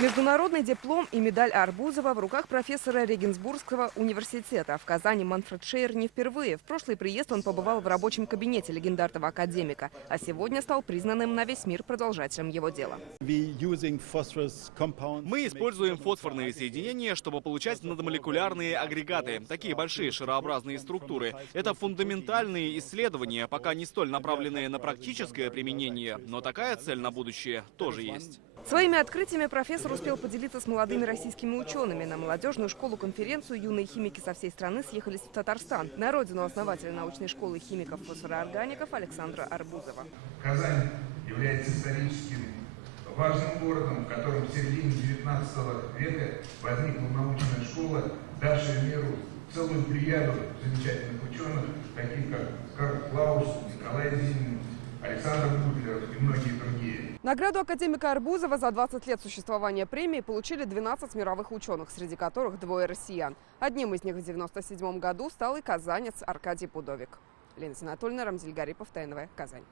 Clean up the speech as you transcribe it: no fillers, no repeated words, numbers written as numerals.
Международный диплом и медаль Арбузова в руках профессора Регенсбургского университета. В Казани Манфред Шейер не впервые. В прошлый приезд он побывал в рабочем кабинете легендарного академика, а сегодня стал признанным на весь мир продолжателем его дела. Мы используем фосфорные соединения, чтобы получать надомолекулярные агрегаты, такие большие шарообразные структуры. Это фундаментальные исследования, пока не столь направленные на практическое применение, но такая цель на будущее тоже есть. Своими открытиями профессор успел поделиться с молодыми российскими учеными. На молодежную школу-конференцию юные химики со всей страны съехались в Татарстан, на родину основателя научной школы химиков-фосфорооргаников Александра Арбузова. Казань является историческим важным городом, в котором в середине 19 века возникла научная школа, давшая миру целую плеяду замечательных ученых, таких как Карл Клаус, Николай Зимин, Александр Бутлеров и многие другие. Награду академика Арбузова за 20 лет существования премии получили 12 мировых ученых, среди которых двое россиян. Одним из них в 1997 году стал и казанец Аркадий Пудовик. Лена Анатольевна, Рамзиль Гарипов, ТНВ, Казань.